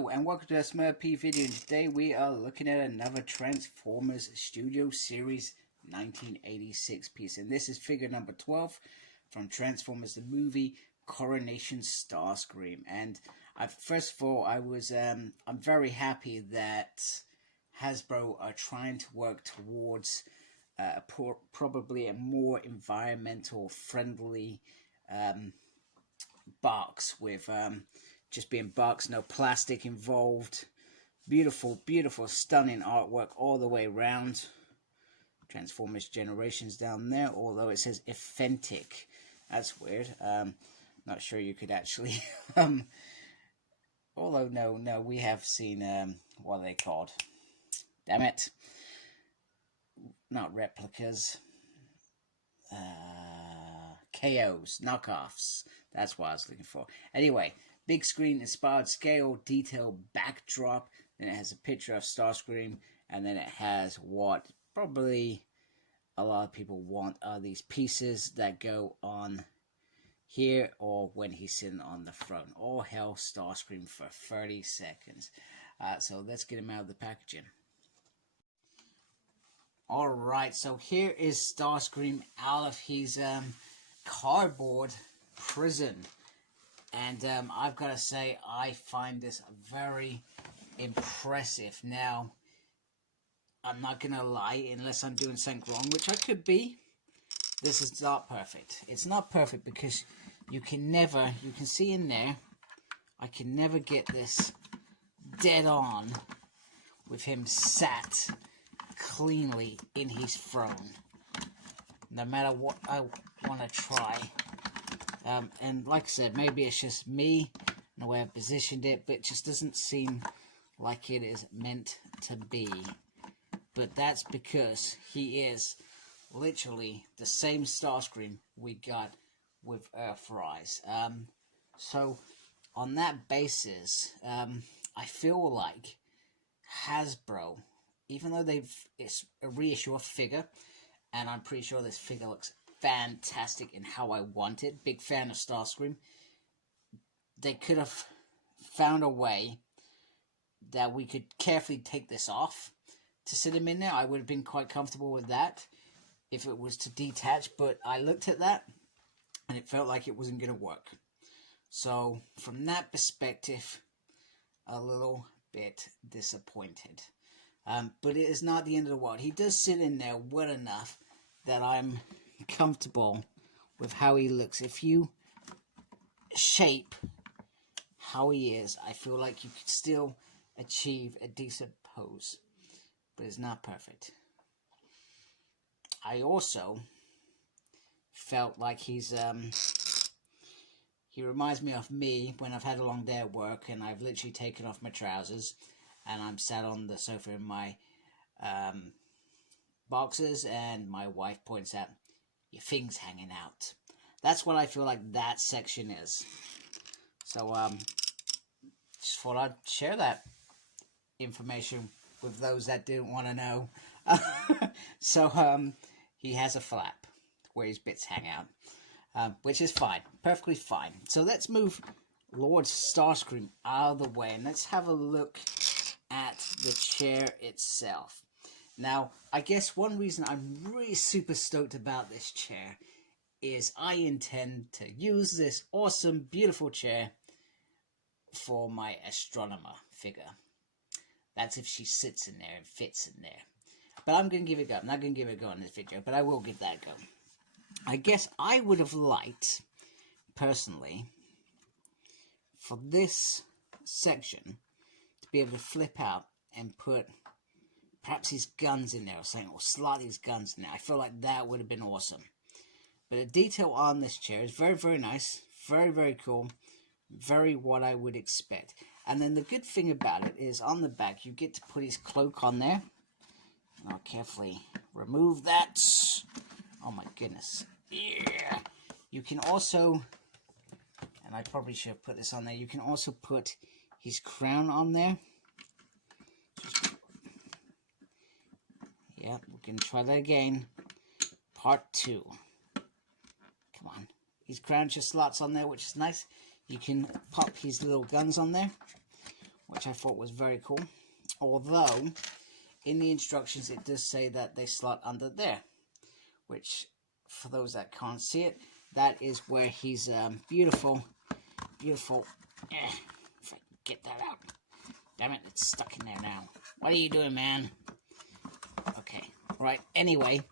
Hello and welcome to a Smurp video, and today we are looking at another Transformers Studio Series 1986 piece, and this is figure number 12 from Transformers the movie Coronation Starscream. And first of all, I'm very happy that Hasbro are trying to work towards probably a more environmental friendly box with just being box, no plastic involved. Beautiful, beautiful, stunning artwork all the way around. Transformers Generations down there, although it says authentic. That's weird. Not sure you could actually although no, we have seen what are they called? Damn it. Not replicas. KOs, knockoffs. That's what I was looking for. Anyway, big screen inspired scale detail backdrop. Then it has a picture of Starscream, and then it has what probably a lot of people want are these pieces that go on here or when he's sitting on the throne. All hell Starscream for 30 seconds. So let's get him out of the packaging. Alright, so here is Starscream out of his cardboard prison. And I've got to say, I find this very impressive. Now, I'm not going to lie, unless I'm doing something wrong, which I could be. This is not perfect. It's not perfect because you can see in there, I can never get this dead on with him sat cleanly in his throne. No matter what I want to try. And like I said, maybe it's just me and the way I've positioned it, but it just doesn't seem like it is meant to be. But that's because he is literally the same Starscream we got with Earthrise. So on that basis, I feel like Hasbro, even though it's a reissue of figure, and I'm pretty sure this figure looks fantastic in how I want it. Big fan of Starscream. They could have found a way that we could carefully take this off to sit him in there. I would have been quite comfortable with that if it was to detach, but I looked at that and it felt like it wasn't going to work. So from that perspective, a little bit disappointed. But it is not the end of the world. He does sit in there well enough that I'm comfortable with how he looks. If you shape how he is, I feel like you could still achieve a decent pose, but it's not perfect. I also felt like he reminds me of me when I've had a long day at work and I've literally taken off my trousers and I'm sat on the sofa in my boxers, and my wife points out, your thing's hanging out. That's what I feel like that section is. So, just thought I'd share that information with those that didn't want to know. So, he has a flap where his bits hang out, which is fine. Perfectly fine. So, let's move Lord Starscream out of the way, and let's have a look at the chair itself. Now, I guess one reason I'm really super stoked about this chair is I intend to use this awesome, beautiful chair for my astronomer figure. That's if she sits in there and fits in there. But I'm going to give it a go. I'm not going to give it a go in this video, but I will give that a go. I guess I would have liked, personally, for this section to be able to flip out and put perhaps his guns in there or something, or slot his guns in there. I feel like that would have been awesome. But the detail on this chair is very, very nice. Very, very cool. Very what I would expect. And then the good thing about it is on the back, you get to put his cloak on there. And I'll carefully remove that. Oh my goodness. Yeah. You can also, and I probably should have put this on there, you can also put his crown on there. Yeah, we can try that again. Part 2. Come on. His crown just slots on there, which is nice. You can pop his little guns on there. which I thought was very cool. Although, in the instructions it does say that they slot under there, which, for those that can't see it, that is where his beautiful, if I can get that out. Damn it, it's stuck in there now. What are you doing, man? Okay, right, anyway,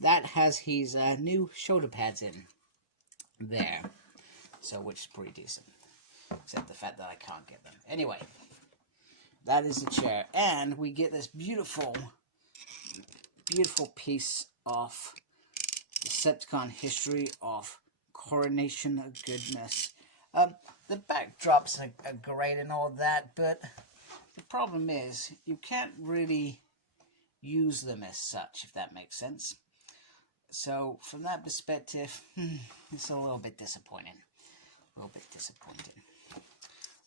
that has his new shoulder pads in there, so which is pretty decent, except the fact that I can't get them. Anyway, that is the chair, and we get this beautiful piece of Decepticon history of Coronation of Goodness. The backdrops are great and all that, but the problem is you can't really use them as such, if that makes sense. So from that perspective, it's a little bit disappointing.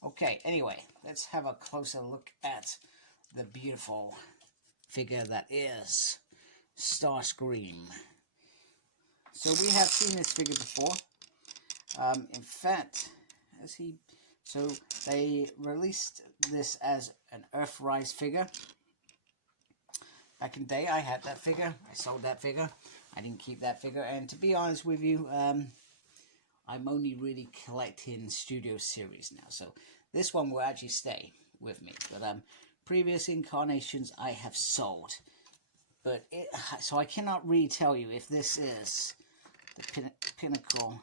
Okay, anyway, let's have a closer look at the beautiful figure that is Starscream. So we have seen this figure before. In fact, so they released this as an Earthrise figure. Back in the day, I had that figure. I sold that figure. I didn't keep that figure. And to be honest with you, I'm only really collecting Studio Series now. So this one will actually stay with me. But previous incarnations I have sold. But so I cannot really tell you if this is the pinnacle.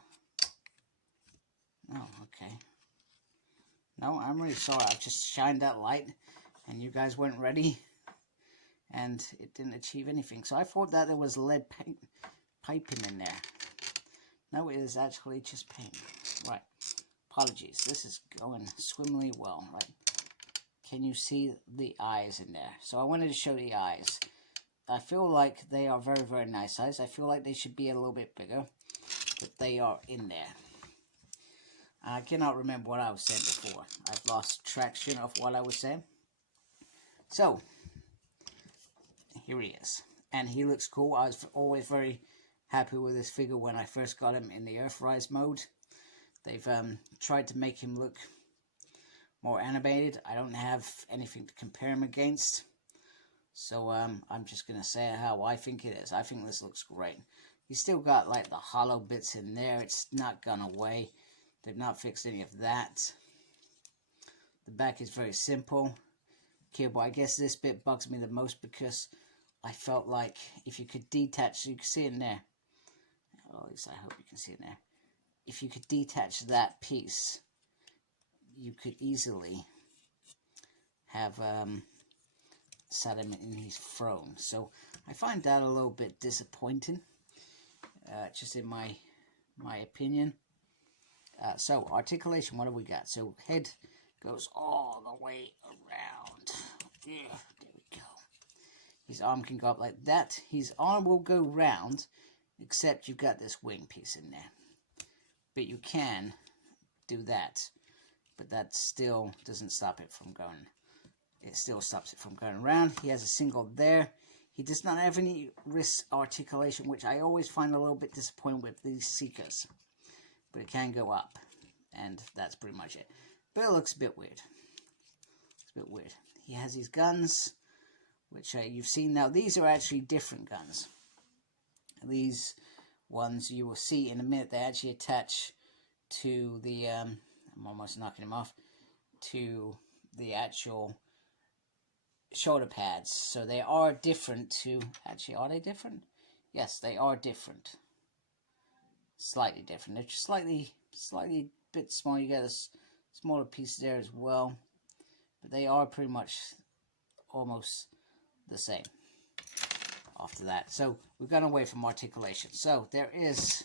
Oh, okay. No, I'm really sorry. I just shined that light and you guys weren't ready. And it didn't achieve anything. So I thought that there was lead piping in there. No, it is actually just paint. Right. Apologies. This is going swimmingly well. Right. Can you see the eyes in there? So I wanted to show the eyes. I feel like they are very, very nice eyes. I feel like they should be a little bit bigger. But they are in there. I cannot remember what I was saying before. I've lost traction of what I was saying. So, here he is. And he looks cool. I was always very happy with this figure when I first got him in the Earthrise mode. They've tried to make him look more animated. I don't have anything to compare him against. So I'm just going to say how I think it is. I think this looks great. He's still got like the hollow bits in there. It's not gone away. They've not fixed any of that. The back is very simple. Okay, but I guess this bit bugs me the most because I felt like if you could detach, you can see it in there. Or at least I hope you can see it in there. If you could detach that piece, you could easily have sat him in his throne. So I find that a little bit disappointing, just in my opinion. So articulation, what have we got? So head goes all the way around. Yeah, there we go. His arm can go up like that. His arm will go round, except you've got this wing piece in there. But you can do that. But that still doesn't stop it from going. It still stops it from going around. He has a single there. He does not have any wrist articulation, which I always find a little bit disappointing with these Seekers. But it can go up. And that's pretty much it. But it looks a bit weird. It's a bit weird. He has his guns, which you've seen. Now, these are actually different guns. These ones you will see in a minute. They actually attach to the... I'm almost knocking him off. To the actual shoulder pads. So they are different to... Actually, are they different? Yes, they are different. Slightly different. They're just slightly bit small. You get a smaller piece there as well. But they are pretty much almost the same after that. So we've gone away from articulation. So there is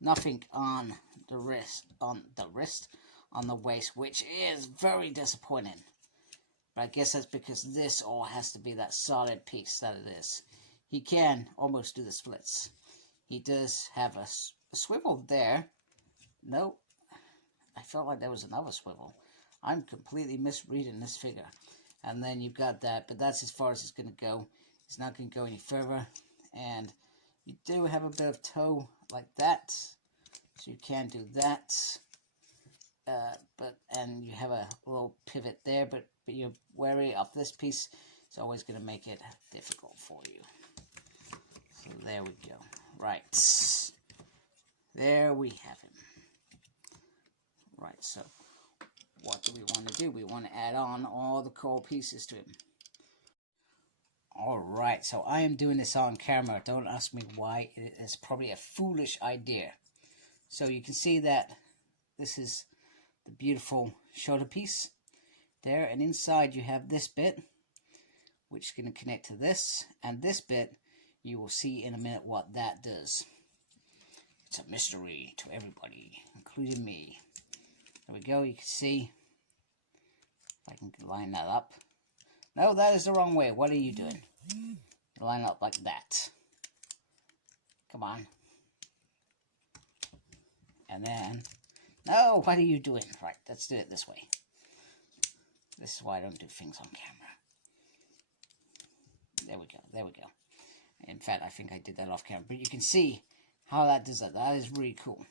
nothing on the wrist, on the waist, which is very disappointing. But I guess that's because this all has to be that solid piece that it is. He can almost do the splits. He does have a swivel there. Nope. I felt like there was another swivel. I'm completely misreading this figure. And then you've got that, but that's as far as it's going to go. It's not going to go any further. And you do have a bit of toe like that. So you can do that. and you have a little pivot there, but you're wary of this piece. It's always going to make it difficult for you. So there we go. Right. There we have him. Right, so what do we want to do? We want to add on all the core pieces to him. Alright, so I am doing this on camera. Don't ask me why. It is probably a foolish idea. So you can see that this is the beautiful shoulder piece there, and inside you have this bit, which is going to connect to this, and this bit, you will see in a minute what that does. It's a mystery to everybody, including me. There we go, you can see. If I can line that up. No, that is the wrong way. What are you doing? Line up like that. Come on. And then, no, what are you doing? Right, let's do it this way. This is why I don't do things on camera. There we go, there we go. In fact, I think I did that off camera. But you can see how that does that. That is really cool.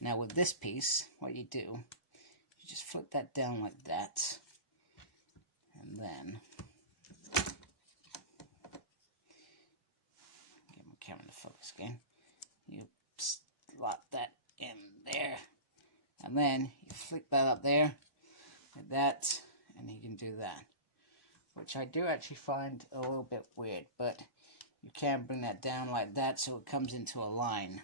Now with this piece, what you do, you just flip that down like that. And then, get my camera to focus again. You slot that in there. And then you flick that up there, like that, and you can do that. Which I do actually find a little bit weird, but you can bring that down like that so it comes into a line.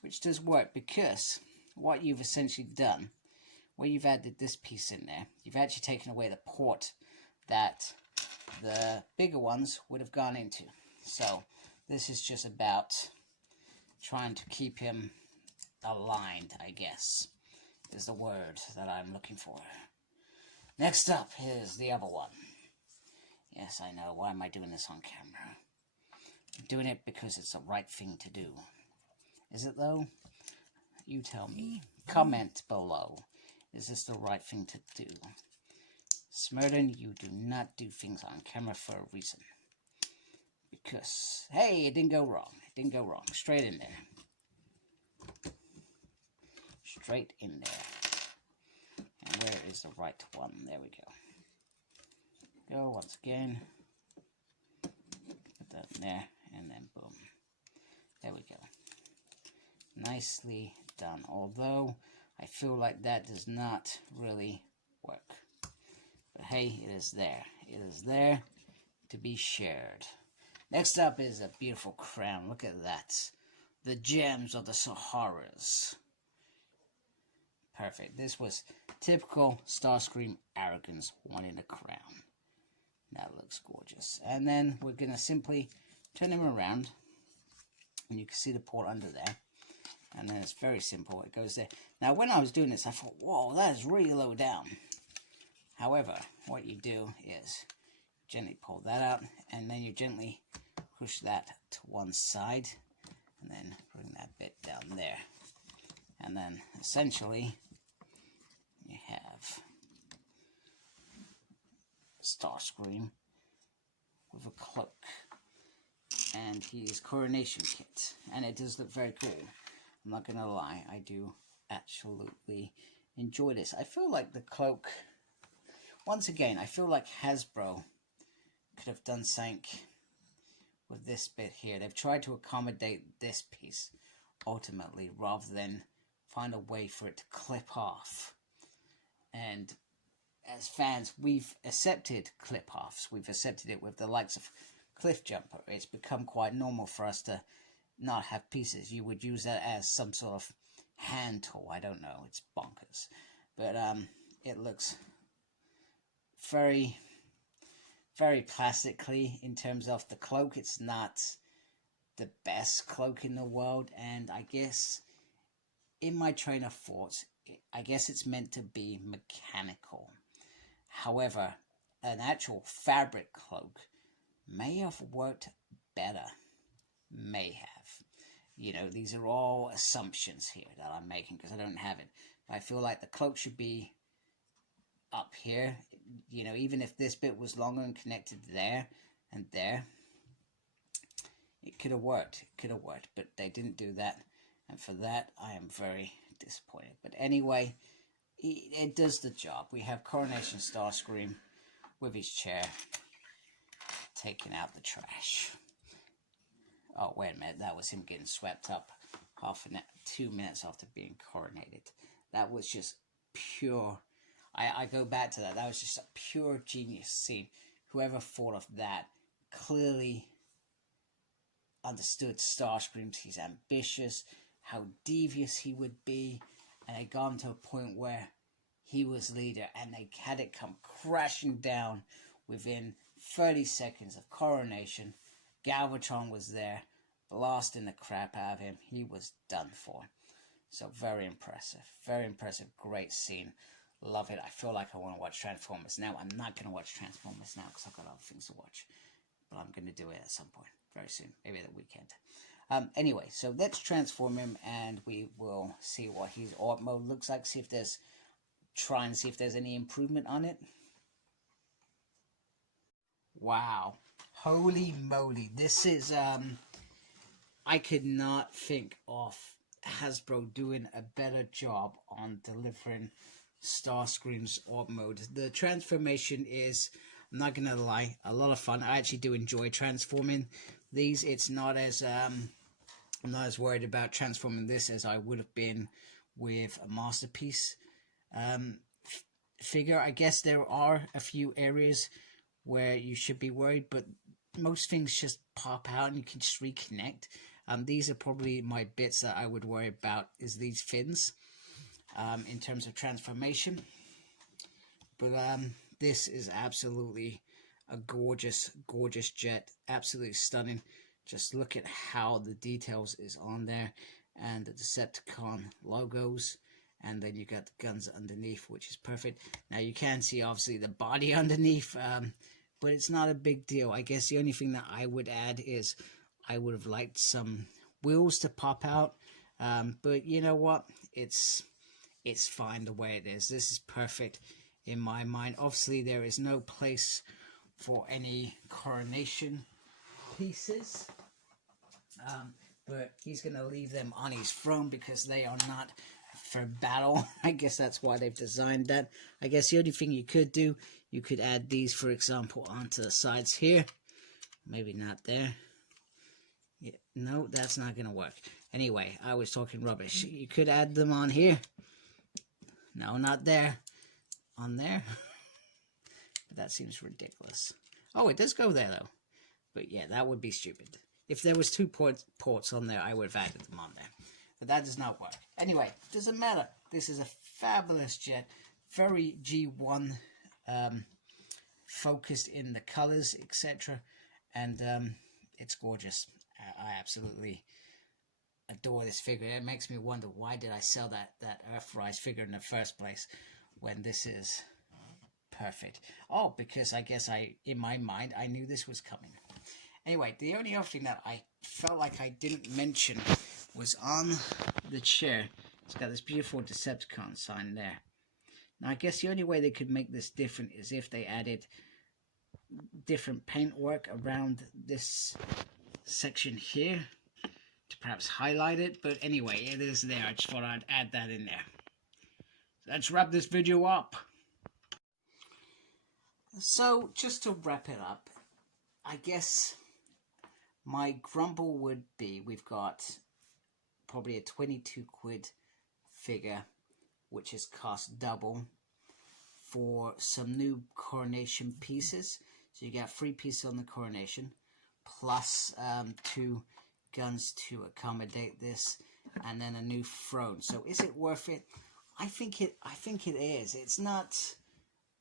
Which does work, because what you've essentially done, where you've added this piece in there, you've actually taken away the port that the bigger ones would have gone into. So this is just about trying to keep him aligned, I guess, is the word that I'm looking for. Next up is the other one. Yes, I know. Why am I doing this on camera? I'm doing it because it's the right thing to do. Is it, though? You tell me. Comment below. Is this the right thing to do? Smurden, you do not do things on camera for a reason. Because, hey, it didn't go wrong. It didn't go wrong. Straight in there. Straight in there. And where is the right one? There we go. Go once again. Put that in there, and then boom. There we go. Nicely done. Although, I feel like that does not really work. But hey, it is there. It is there to be shared. Next up is a beautiful crown. Look at that. The gems of the Saharas. Perfect. This was typical Starscream arrogance, wanting a crown. That looks gorgeous. And then we're going to simply turn him around. And you can see the port under there. And then it's very simple. It goes there. Now, when I was doing this, I thought, whoa, that is really low down. However, what you do is gently pull that out. And then you gently push that to one side. And then bring that bit down there. And then, essentially, you have Starscream with a cloak. And his coronation kit. And it does look very cool. I'm not going to lie, I do absolutely enjoy this. I feel like the cloak, once again, I feel like Hasbro could have done something with this bit here. They've tried to accommodate this piece, ultimately, rather than find a way for it to clip off. And as fans, we've accepted clip-offs. We've accepted it with the likes of Cliff Jumper. It's become quite normal for us to not have pieces. You would use that as some sort of hand tool. I don't know. It's bonkers. But it looks very, very plastically in terms of the cloak. It's not the best cloak in the world. And I guess in my train of thought, I guess it's meant to be mechanical. However, an actual fabric cloak may have worked better. May have. You know, these are all assumptions here that I'm making because I don't have it. But I feel like the cloak should be up here. You know, even if this bit was longer and connected there and there, it could have worked. It could have worked. But they didn't do that. And for that, I am very disappointed. But anyway, it does the job. We have Coronation Starscream with his chair, taking out the trash. Oh, wait a minute, that was him getting swept up 2 minutes after being coronated. That was just pure, I go back to that, that was just a pure genius scene. Whoever thought of that clearly understood Starscream. He's ambitious, how devious he would be, and they got him to a point where he was leader, and they had it come crashing down within 30 seconds of coronation. Galvatron was there, blasting the crap out of him. He was done for. So very impressive, great scene. Love it. I feel like I want to watch Transformers now. I'm not going to watch Transformers now because I've got other things to watch, but I'm going to do it at some point very soon, maybe the weekend. Anyway, so let's transform him, and we will see what his art mode looks like. Try and see if there's any improvement on it. Wow, holy moly! This is I could not think of Hasbro doing a better job on delivering Starscream's art mode. The transformation is, I'm not gonna lie, a lot of fun. I actually do enjoy transforming these. It's not as I'm not as worried about transforming this as I would have been with a Masterpiece figure. I guess there are a few areas where you should be worried, but most things just pop out and you can just reconnect. These are probably my bits that I would worry about, is these fins in terms of transformation. But this is absolutely a gorgeous jet, absolutely stunning. Just look at how the details is on there, and the Decepticon logos, and then you got the guns underneath, which is perfect. Now you can see obviously the body underneath, but it's not a big deal. I guess the only thing that I would add is I would have liked some wheels to pop out, but you know what, it's fine the way it is. This is perfect in my mind. Obviously there is no place for any coronation pieces, but he's gonna leave them on his throne because they are not for battle. I guess that's why they've designed that. I guess the only thing you could do, you could add these, for example, onto the sides here. Maybe not there. Yeah, no, that's not gonna work. Anyway, I was talking rubbish. You could add them on here. No, not there. On there. But that seems ridiculous. Oh, it does go there though. But yeah, that would be stupid. If there was two ports on there, I would have added them on there. But that does not work. Anyway, doesn't matter. This is a fabulous jet. Very G1 focused in the colors, etc. And it's gorgeous. I absolutely adore this figure. It makes me wonder, why did I sell that Earthrise figure in the first place when this is perfect? Oh, because I guess in my mind, I knew this was coming. Anyway, the only other thing that I felt like I didn't mention was on the chair. It's got this beautiful Decepticon sign there. Now, I guess the only way they could make this different is if they added different paintwork around this section here to perhaps highlight it. But anyway, it is there. I just thought I'd add that in there. Let's wrap this video up. So, just to wrap it up, I guess my grumble would be, we've got probably a 22 quid figure, which has cost double for some new coronation pieces. So you get 3 pieces on the coronation, plus 2 guns to accommodate this, and then a new throne. So is it worth it? I think it is. It's not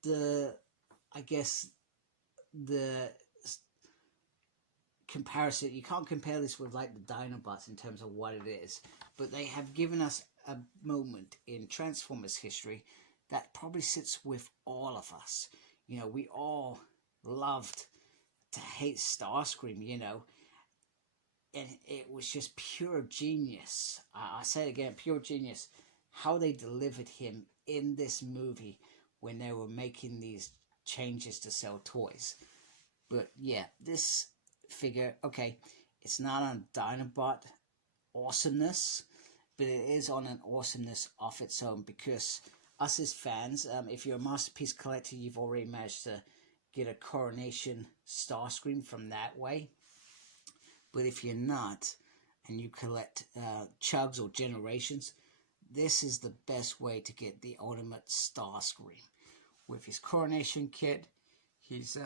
the, I guess, the comparison. You can't compare this with like the Dinobots in terms of what it is, but they have given us a moment in Transformers history that probably sits with all of us. You know, we all loved to hate Starscream, you know, and it was just pure genius. I say it again, pure genius, how they delivered him in this movie when they were making these changes to sell toys. But yeah, this figure, okay, it's not on Dinobot awesomeness, but it is on an awesomeness of its own, because us as fans, if you're a Masterpiece collector, you've already managed to get a Coronation Starscream from that way. But if you're not, and you collect Chugs or Generations, this is the best way to get the ultimate Starscream. With his Coronation kit, he's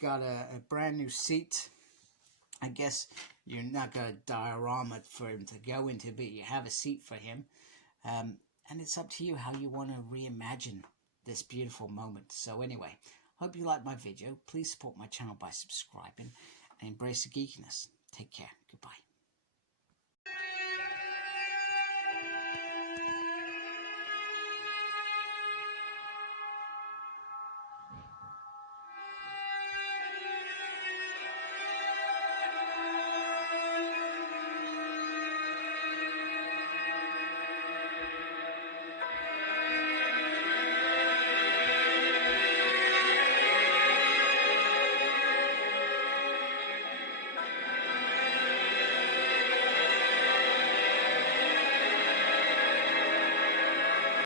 got a brand new seat. I guess you're not got a diorama for him to go into, but you have a seat for him. And it's up to you how you want to reimagine this beautiful moment. So anyway, hope you liked my video. Please support my channel by subscribing and embrace the geekiness. Take care. Goodbye.